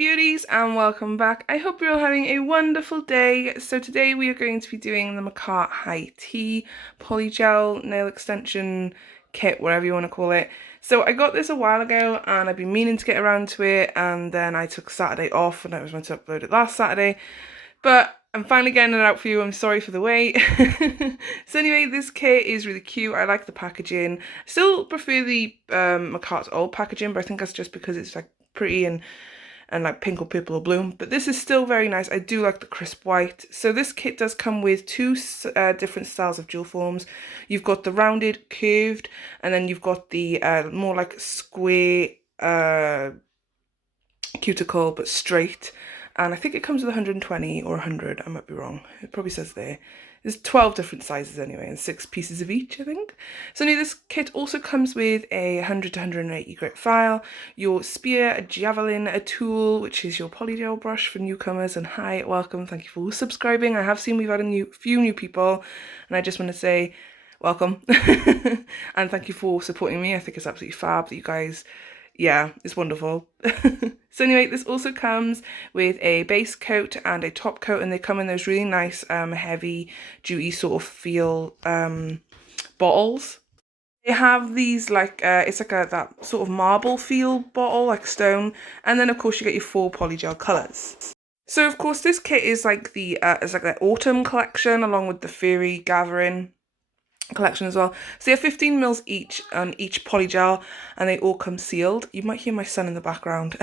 beauties, and welcome back. I hope you're all having a wonderful day. So today we are going to be doing the MAKARTT High Tea Polygel Nail Extension Kit, whatever you want to call it. So I got this a while ago and I've been meaning to get around to it, and then I took Saturday off and I was meant to upload it last Saturday. But I'm finally getting it out for you. I'm sorry for the wait. So anyway, this kit is really cute. I like the packaging. I still prefer the MAKARTT's old packaging, but I think that's just because it's like pretty and like pink or purple or blue. But this is still very nice. I do like the crisp white. So this kit does come with two different styles of jewel forms. You've got the rounded, curved, and then you've got the more like square cuticle but straight. And I think it comes with 120 or 100, I might be wrong. It probably says there. There's 12 different sizes anyway, and 6 pieces of each, I think. So now this kit also comes with a 100 to 180 grit file, your spear, a javelin, a tool, which is your polygel brush for newcomers, and hi, welcome, thank you for subscribing. I have seen we've had a few new people, and I just want to say welcome. And thank you for supporting me. I think it's absolutely fab that you guys, yeah, it's wonderful. So anyway, this also comes with a base coat and a top coat, and they come in those really nice heavy duty sort of feel bottles. They have these like it's like that sort of marble feel bottle, like stone, and then of course you get your 4 polygel colours. So of course this kit is like the it's like the autumn collection along with the fairy gathering collection as well. So they have 15 mils each on each polygel, and they all come sealed. You might hear my son in the background.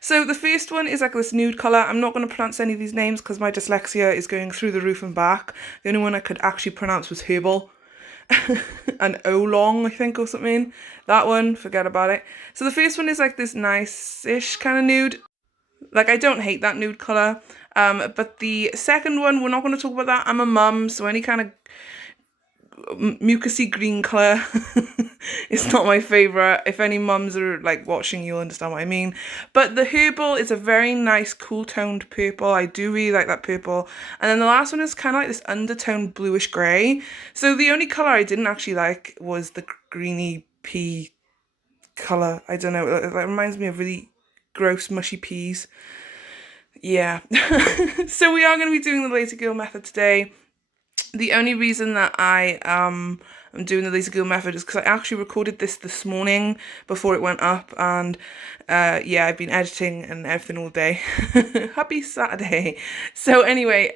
So the first one is like this nude colour. I'm not going to pronounce any of these names because my dyslexia is going through the roof and back. The only one I could actually pronounce was herbal. And oolong, I think, or something. That one, forget about it. So the first one is like this nice-ish kind of nude. Like, I don't hate that nude colour. But the second one, we're not going to talk about that. I'm a mum, so any kind of mucusy green colour it's not my favourite. If any mums are like watching, you'll understand what I mean. But the herbal is a very nice cool toned purple. I do really like that purple. And then the last one is kind of like this undertoned bluish grey. So the only colour I didn't actually like was the greeny pea colour. I don't know, it reminds me of really gross mushy peas. Yeah. So we are going to be doing the lazy girl method today. The only reason that I am doing the lazy girl method is because I actually recorded this morning before it went up, and yeah, I've been editing and everything all day. Happy Saturday. So anyway,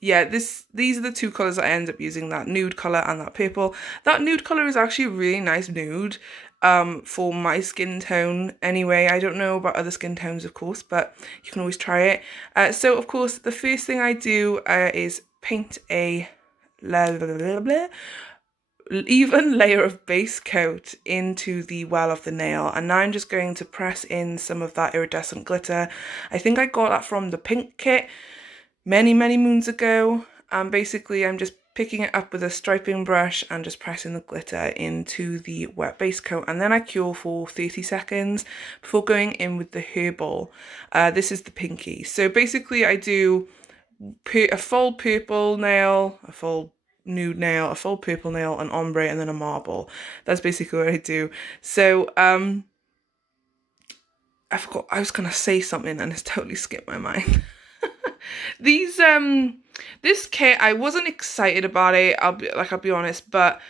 yeah, these are the 2 colours that I end up using, that nude colour and that purple. That nude colour is actually a really nice nude for my skin tone anyway. I don't know about other skin tones, of course, but you can always try it. So of course the first thing I do is paint a even layer of base coat into the well of the nail, and now I'm just going to press in some of that iridescent glitter. I think I got that from the pink kit many moons ago, and basically I'm just picking it up with a striping brush and just pressing the glitter into the wet base coat, and then I cure for 30 seconds before going in with the herbal. This is the pinky. So basically I do a full purple nail, a full nude nail, a full purple nail, an ombre, and then a marble. That's basically what I do. So I forgot I was gonna say something and it's totally skipped my mind. This kit, I wasn't excited about it, I'll be honest, but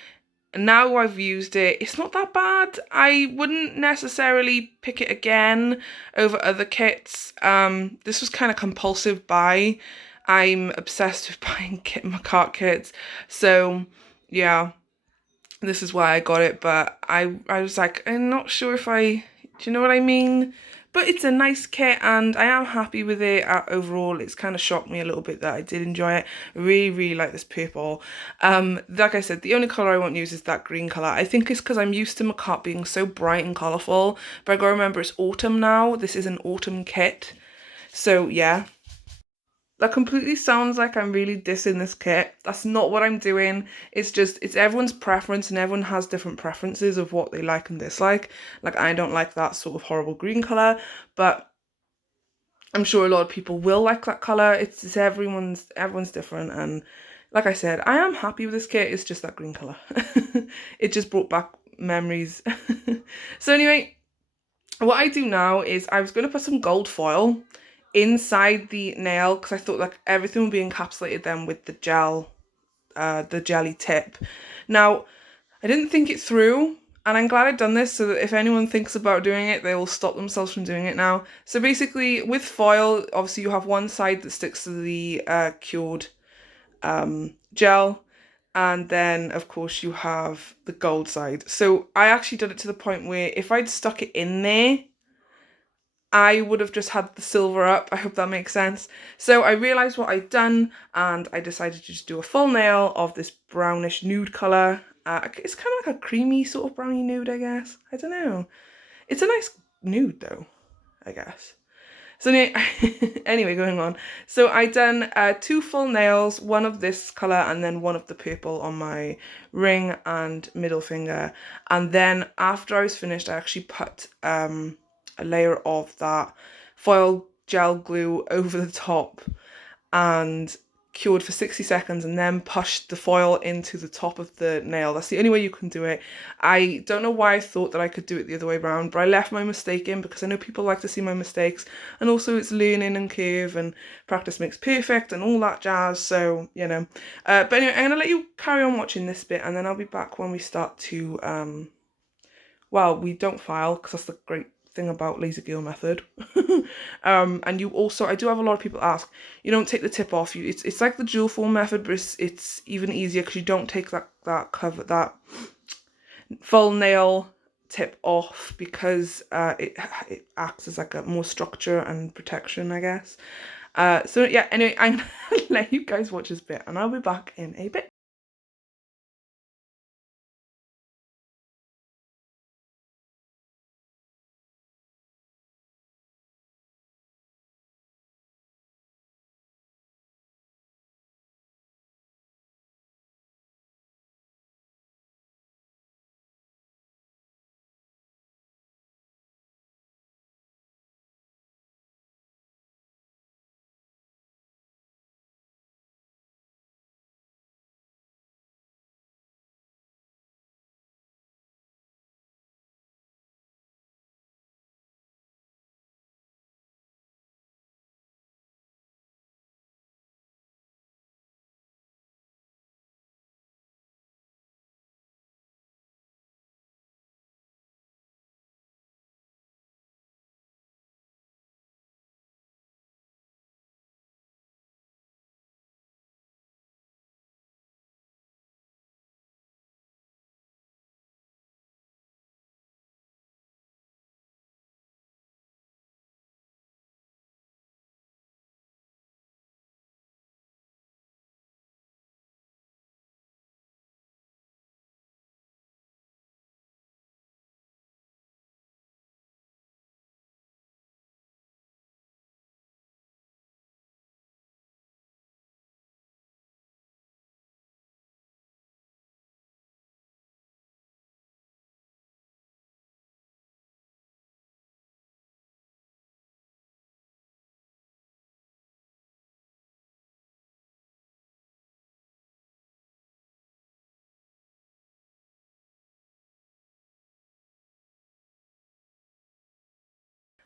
now I've used it, it's not that bad. I wouldn't necessarily pick it again over other kits. This was kind of compulsive buy. I'm obsessed with buying MAKARTT kits, so yeah, this is why I got it. But I was like, I'm not sure if do you know what I mean? But it's a nice kit and I am happy with it overall. It's kind of shocked me a little bit that I did enjoy it. I really like this purple. Like I said, the only colour I won't use is that green colour. I think it's because I'm used to MAKARTT being so bright and colourful, but I gotta remember it's autumn now. This is an autumn kit, so yeah. That completely sounds like I'm really dissing this kit. That's not what I'm doing. It's just, it's everyone's preference, and everyone has different preferences of what they like and dislike. Like, I don't like that sort of horrible green colour, but I'm sure a lot of people will like that colour. It's everyone's different, and like I said, I am happy with this kit. It's just that green colour. It just brought back memories. So anyway, what I do now is I was going to put some gold foil inside the nail because I thought like everything would be encapsulated then with the gel, the jelly tip. Now, I didn't think it through, and I'm glad I've done this so that if anyone thinks about doing it, they will stop themselves from doing it now. So basically, with foil, obviously you have one side that sticks to the cured gel, and then of course you have the gold side. So I actually did it to the point where if I'd stuck it in there, I would have just had the silver up. I hope that makes sense. So I realised what I'd done and I decided to just do a full nail of this brownish nude colour. It's kind of like a creamy sort of browny nude, I guess. I don't know. It's a nice nude though, I guess. So anyway, going on. So I done 2 full nails, one of this colour and then one of the purple on my ring and middle finger. And then after I was finished, I actually put a layer of that foil gel glue over the top and cured for 60 seconds and then pushed the foil into the top of the nail. That's the only way you can do it. I don't know why I thought that I could do it the other way around, but I left my mistake in because I know people like to see my mistakes, and also it's learning and curve and practice makes perfect and all that jazz, so you know. But anyway, I'm gonna let you carry on watching this bit and then I'll be back when we start to well, we don't file because that's the great thing about laser girl method. And you also, I do have a lot of people ask, you don't take the tip off. It's like the dual form method, but it's even easier because you don't take that full nail tip off because it acts as like a more structure and protection, I guess. So yeah, anyway, I'm gonna let you guys watch this bit and I'll be back in a bit.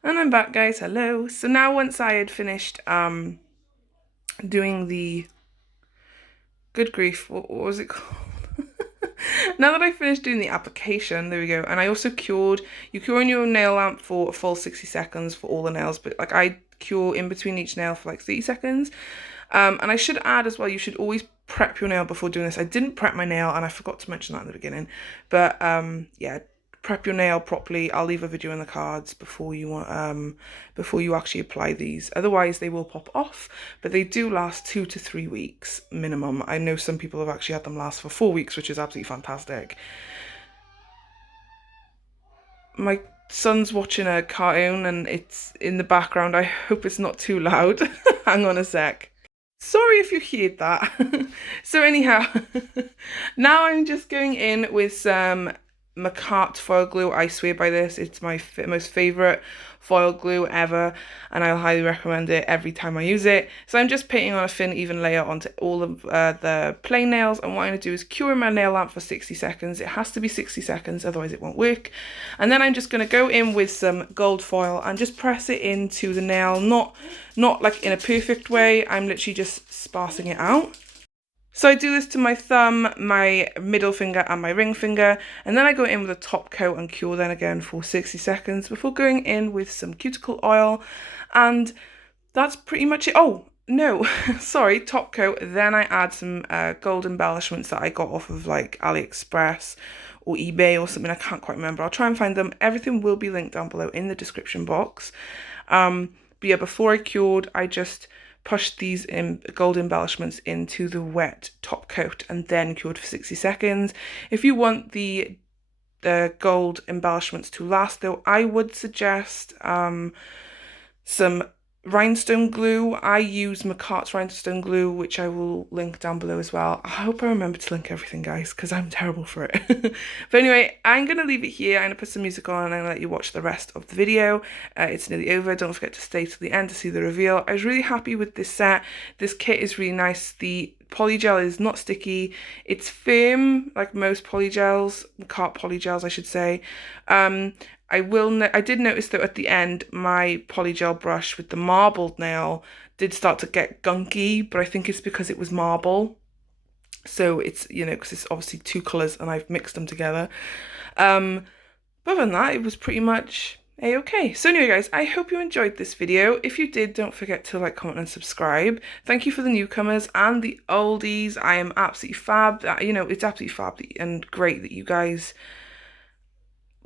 And I'm back, guys. Hello. So now once I had finished doing the, good grief, what was it called? Now that I finished doing the application, there we go. And I also cured, you cure in your nail lamp for a full 60 seconds for all the nails, but like I cure in between each nail for like 30 seconds. And I should add as well, you should always prep your nail before doing this. I didn't prep my nail and I forgot to mention that in the beginning, but yeah, prep your nail properly. I'll leave a video in the cards before you actually apply these. Otherwise they will pop off, but they do last 2 to 3 weeks minimum. I know some people have actually had them last for 4 weeks, which is absolutely fantastic. My son's watching a cartoon and it's in the background. I hope it's not too loud. Hang on a sec. Sorry if you heard that. So anyhow, now I'm just going in with some MAKARTT foil glue. I swear by this. It's my most favourite foil glue ever, and I highly recommend it every time I use it. So I'm just painting on a thin even layer onto all of the plain nails, and what I'm going to do is cure my nail lamp for 60 seconds. It has to be 60 seconds, otherwise it won't work. And then I'm just going to go in with some gold foil and just press it into the nail, not like in a perfect way. I'm literally just sparsing it out. So I do this to my thumb, my middle finger and my ring finger, and then I go in with a top coat and cure then again for 60 seconds before going in with some cuticle oil, and that's pretty much it. Oh, no, sorry, top coat, then I add some gold embellishments that I got off of like AliExpress or eBay or something, I can't quite remember. I'll try and find them. Everything will be linked down below in the description box. But yeah, before I cured, I just pushed these gold embellishments into the wet top coat and then cured for 60 seconds. If you want the gold embellishments to last though, I would suggest some rhinestone glue. I use MAKARTT's rhinestone glue, which I will link down below as well. I hope I remember to link everything, guys, because I'm terrible for it. But anyway, I'm going to leave it here. I'm going to put some music on and I'm going to let you watch the rest of the video. It's nearly over. Don't forget to stay till the end to see the reveal. I was really happy with this set. This kit is really nice. The polygel is not sticky. It's firm, like most polygels, MAKARTT polygels, I should say. I did notice that at the end, my polygel brush with the marbled nail did start to get gunky, but I think it's because it was marble. So it's, you know, because it's obviously two colours and I've mixed them together. But other than that, it was pretty much a-okay. So anyway, guys, I hope you enjoyed this video. If you did, don't forget to like, comment and subscribe. Thank you for the newcomers and the oldies. I am absolutely fab. You know, it's absolutely fab and great that you guys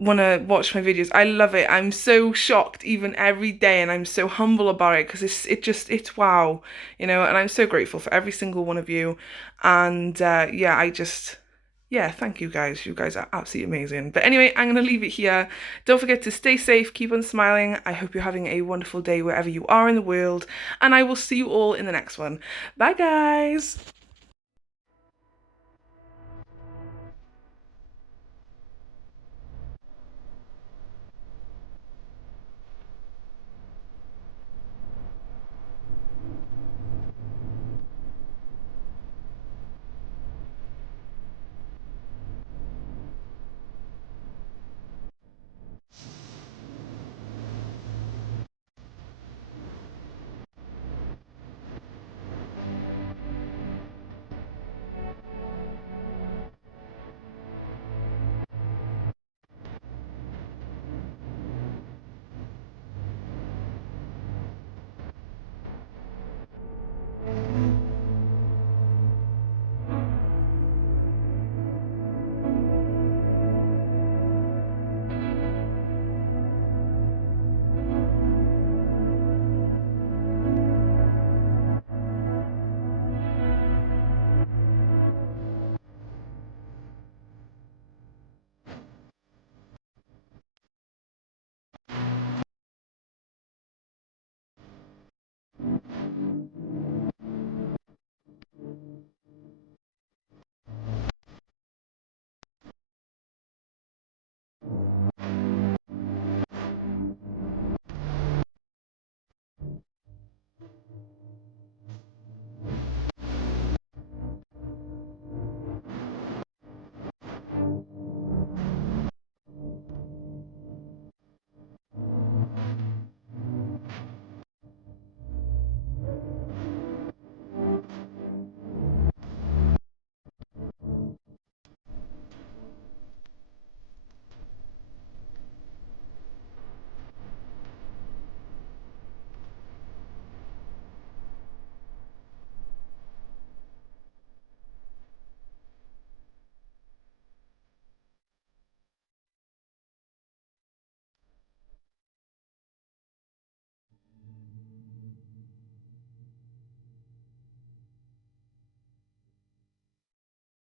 want to watch my videos. I love it. I'm so shocked even every day, and I'm so humble about it because it's wow, you know, and I'm so grateful for every single one of you. And yeah, thank you guys. You guys are absolutely amazing. But anyway, I'm going to leave it here. Don't forget to stay safe, keep on smiling. I hope you're having a wonderful day wherever you are in the world, and I will see you all in the next one. Bye, guys.